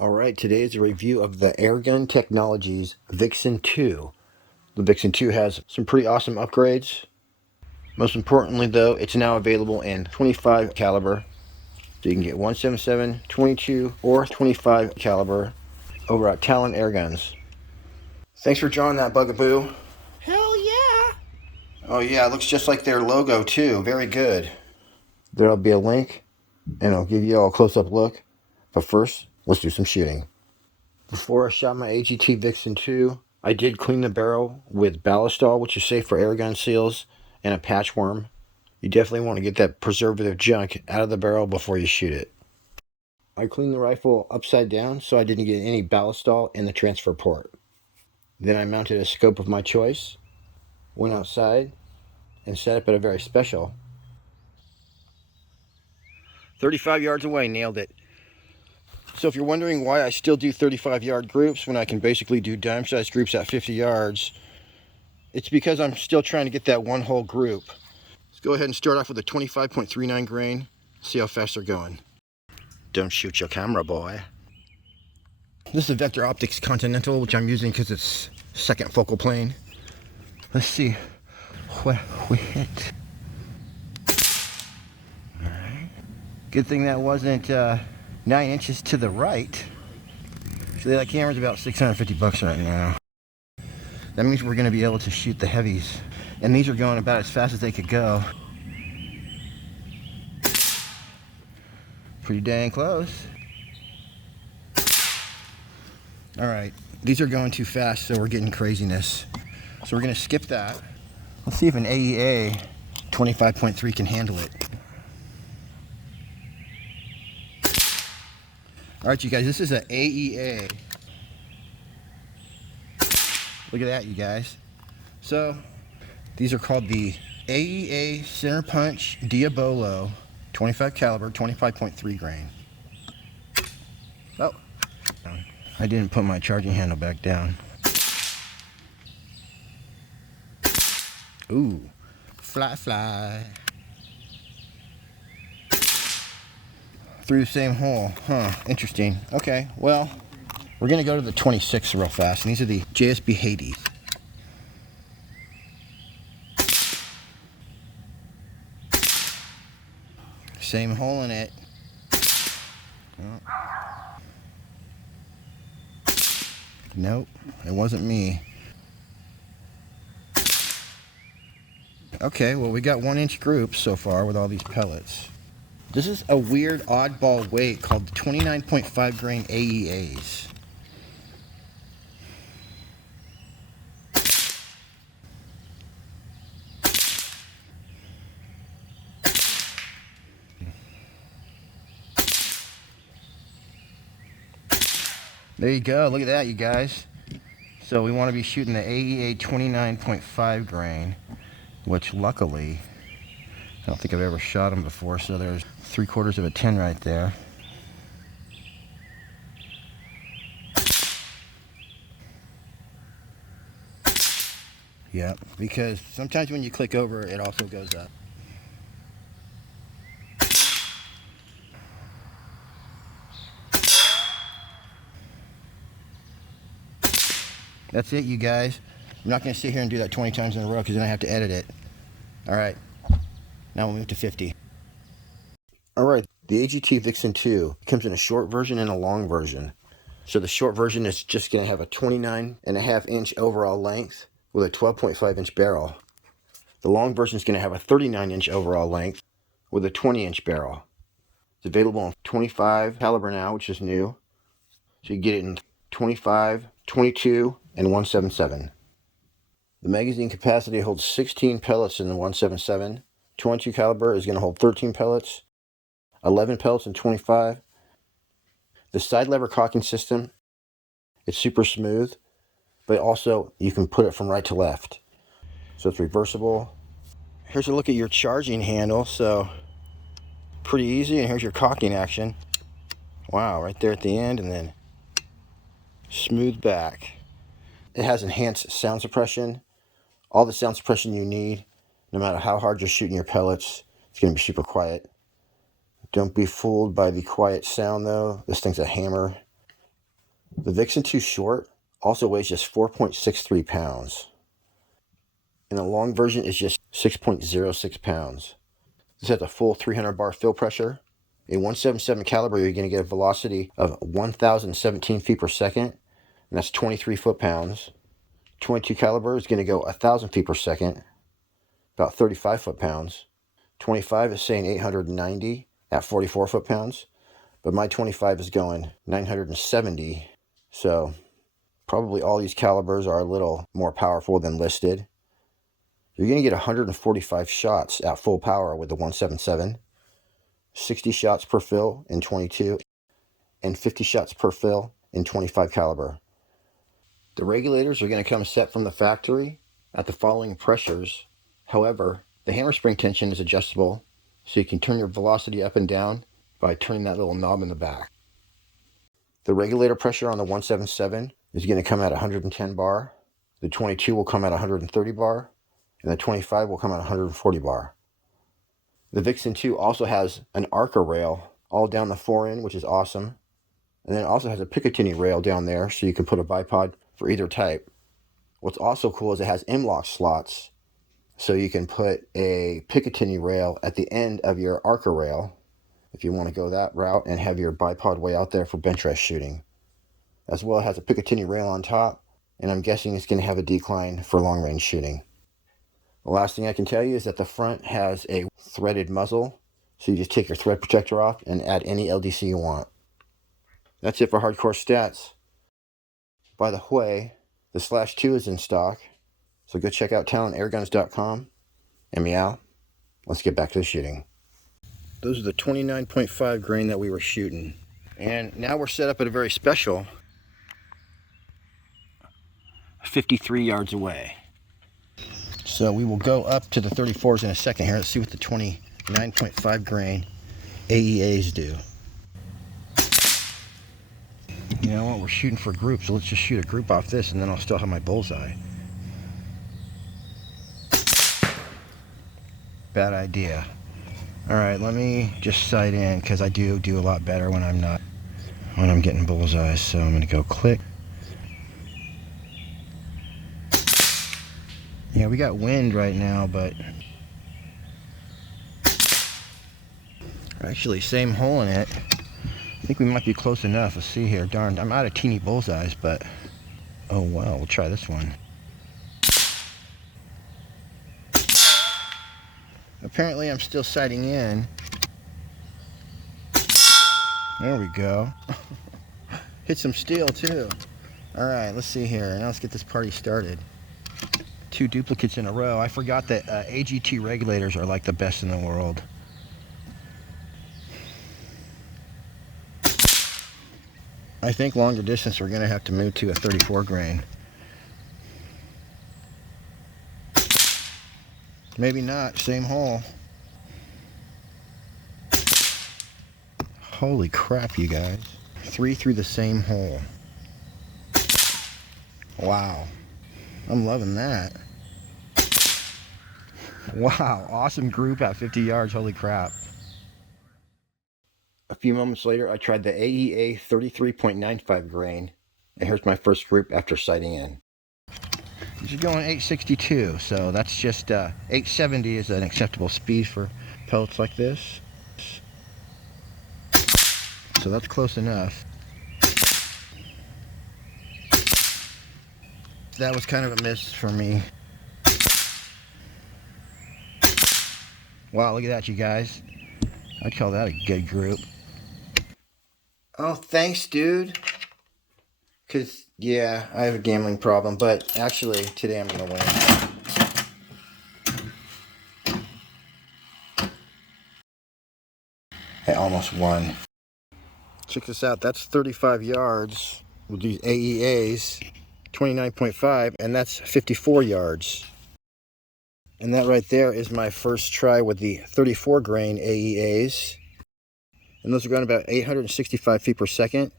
Alright, today is a review of the Airgun Technologies VIXEN 2. The VIXEN 2 has some pretty awesome upgrades. Most importantly though, it's now available in 25 caliber. So you can get 177, 22, or 25 caliber over at Talon Airguns. Thanks for drawing that, Bugaboo. Hell yeah! Oh yeah, it looks just like their logo too. Very good. There'll be a link and I'll give you all a close-up look. But first, let's do some shooting. Before I shot my AGT VIXEN 2, I did clean the barrel with ballistol, which is safe for airgun seals, and a patchworm. You definitely want to get that preservative junk out of the barrel before you shoot it. I cleaned the rifle upside down so I didn't get any ballistol in the transfer port. Then I mounted a scope of my choice, went outside, and set up at a very special 35 yards away. Nailed it. So if you're wondering why I still do 35-yard groups when I can basically do dime-sized groups at 50 yards, it's because I'm still trying to get that one whole group. Let's go ahead and start off with a 25.39 grain, see how fast they're going. Don't shoot your camera, boy. This is a Vector Optics Continental, which I'm using because it's second focal plane. Let's see what we hit. Alright. Good thing that wasn't 9 inches to the right. Actually, that camera's about 650 bucks right now. That means we're going to be able to shoot the heavies. And these are going about as fast as they could go. Pretty dang close. Alright, these are going too fast, so we're getting craziness. So we're going to skip that. Let's see if an AEA 25.3 can handle it. Alright, you guys, this is an AEA. Look at that, you guys. So, these are called the AEA Center Punch Diabolo 25 caliber, 25.3 grain. Oh, I didn't put my charging handle back down. Ooh, fly. Through the same hole, huh, interesting. Okay, well, we're gonna go to the 26 real fast, and these are the JSB Hades. Same hole in it. Oh. Nope, it wasn't me. Okay, well, we got 1-inch groups so far with all these pellets. This is a weird oddball weight called the 29.5 grain AEAs. There you go, look at that, you guys. So we want to be shooting the AEA 29.5 grain, which luckily, I don't think I've ever shot them before, so there's 3/4 of a 10 right there. Yep, because sometimes when you click over, it also goes up. That's it, you guys. I'm not going to sit here and do that 20 times in a row because then I have to edit it. Alright, now we'll move to 50. Alright, the AGT VIXEN 2 comes in a short version and a long version. So the short version is just going to have a 29.5 inch overall length with a 12.5 inch barrel. The long version is going to have a 39 inch overall length with a 20 inch barrel. It's available in 25 caliber now, which is new. So you get it in 25, 22, and 177. The magazine capacity holds 16 pellets in the 177. 22 caliber is going to hold 13 pellets, 11 pellets in 25. The side lever cocking system, it's super smooth, but also you can put it from right to left. So it's reversible. Here's a look at your charging handle. So pretty easy, and here's your cocking action. Wow, right there at the end, and then smooth back. It has enhanced sound suppression. All the sound suppression you need, no matter how hard you're shooting your pellets. It's going to be super quiet. Don't be fooled by the quiet sound though. This thing's a hammer. The VIXEN 2 Short also weighs just 4.63 pounds. And the long version is just 6.06 pounds. This has a full 300 bar fill pressure. A 177 caliber, you're going to get a velocity of 1,017 feet per second, and that's 23 foot-pounds. 22 caliber is going to go 1,000 feet per second, about 35 foot-pounds. 25 is saying 890 at 44 foot-pounds, but my 25 is going 970, so probably all these calibers are a little more powerful than listed. You're going to get 145 shots at full power with the 177, 60 shots per fill in 22, and 50 shots per fill in 25 caliber. The regulators are going to come set from the factory at the following pressures. However, the hammer spring tension is adjustable, so you can turn your velocity up and down by turning that little knob in the back. The regulator pressure on the 177 is going to come at 110 bar. The 22 will come at 130 bar, and the 25 will come at 140 bar. The VIXEN 2 also has an Arca rail all down the fore-end, which is awesome. And then it also has a Picatinny rail down there, so you can put a bipod for either type. What's also cool is it has M-LOK slots, so you can put a Picatinny rail at the end of your Arca rail if you want to go that route and have your bipod way out there for bench rest shooting. As well, it has a Picatinny rail on top, and I'm guessing it's going to have a decline for long range shooting. The last thing I can tell you is that the front has a threaded muzzle, so you just take your thread protector off and add any LDC you want. That's it for hardcore stats. By the way, the Slash 2 is in stock, so go check out TalonAirguns.com. And meow, let's get back to the shooting. Those are the 29.5 grain that we were shooting. And now we're set up at a very special 53 yards away. So we will go up to the 34s in a second here. Let's see what the 29.5 grain AEAs do. You know what, we're shooting for groups, so let's just shoot a group off this and then I'll still have my bullseye. Bad idea. Alright, let me just sight in, because I do a lot better when I'm getting bullseyes. So I'm going to go click. Yeah, we got wind right now, but actually same hole in it. I think we might be close enough. Let's see here. Darn, I'm out of teeny bullseyes, but oh well, we'll try this one. Apparently I'm still sighting in. There we go. Hit some steel too. Alright, let's see here. Now let's get this party started. 2 duplicates in a row. I forgot that AGT regulators are like the best in the world. I think longer distance we're going to have to move to a 34 grain. Maybe not, same hole. Holy crap, you guys. 3 through the same hole. Wow. I'm loving that. Wow, awesome group at 50 yards, holy crap. A few moments later, I tried the AEA 33.95 grain, and here's my first group after sighting in. This is going 862, so that's just 870 is an acceptable speed for pellets like this. So that's close enough. That was kind of a miss for me. Wow, look at that, you guys. I'd call that a good group. Oh, thanks, dude. Because, yeah, I have a gambling problem, but actually, today I'm going to win. I almost won. Check this out. That's 35 yards with these AEAs, 29.5, and that's 54 yards. And that right there is my first try with the 34 grain AEAs. And those are going about 865 feet per second,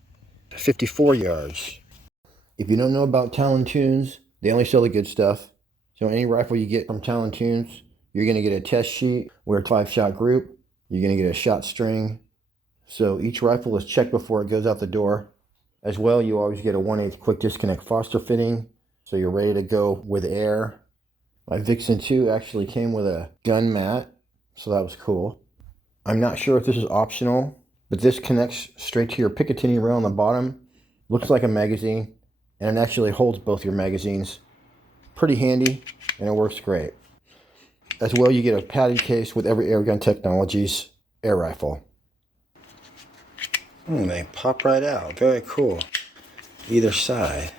54 yards. If you don't know about Talon tunes, they only sell the good stuff. So any rifle you get from Talon tunes, you're going to get a test sheet with a 5-shot group. You're going to get a shot string. So each rifle is checked before it goes out the door. As well, you always get a 1/8 quick disconnect Foster fitting, so you're ready to go with air. My VIXEN 2 actually came with a gun mat, so that was cool. I'm not sure if this is optional, but this connects straight to your Picatinny rail on the bottom. Looks like a magazine, and it actually holds both your magazines. Pretty handy, and it works great. As well, you get a padded case with every Airgun Technologies air rifle. They pop right out. Very cool. Either side.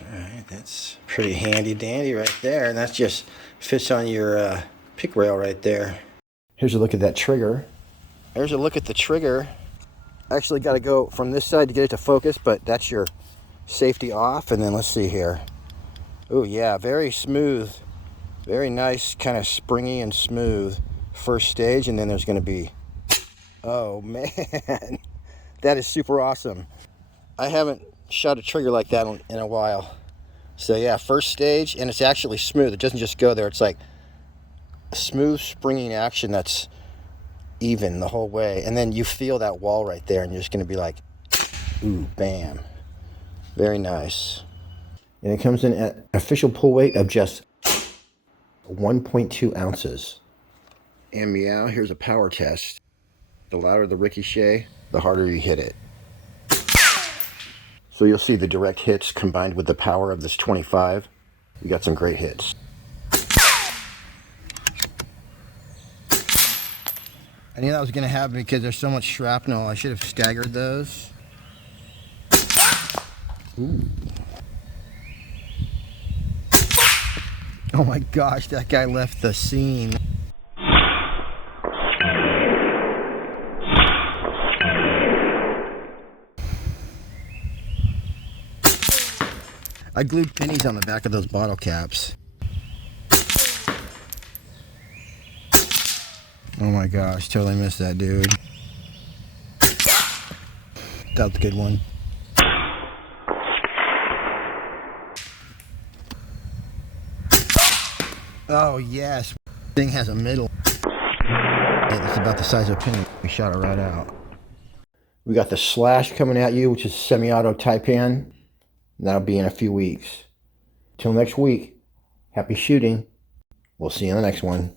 Alright, that's pretty handy dandy right there, and that just fits on your pick rail right there. Here's a look at that trigger. There's a look at the trigger. Actually got to go from this side to get it to focus, but that's your safety off. And then let's see here. Oh yeah, very smooth. Very nice, kind of springy and smooth first stage, and then there's going to be, oh man, that is super awesome. I haven't shot a trigger like that in a while. So yeah, first stage, and it's actually smooth. It doesn't just go there. It's like a smooth springing action that's even the whole way. And then you feel that wall right there, and you're just going to be like, ooh, bam. Very nice. And it comes in at official pull weight of just 1.2 ounces. And meow, here's a power test. The louder the ricochet, the harder you hit it. So you'll see the direct hits combined with the power of this 25. We got some great hits. I knew that was going to happen because there's so much shrapnel. I should have staggered those. Ooh. Oh my gosh, that guy left the scene. I glued pennies on the back of those bottle caps. Oh my gosh, totally missed that, dude. That was a good one. Oh yes, thing has a middle. It's about the size of a penny. We shot it right out. We got the Slash coming at you, which is semi-auto Taipan. That'll be in a few weeks. Till next week, happy shooting. We'll see you in the next one.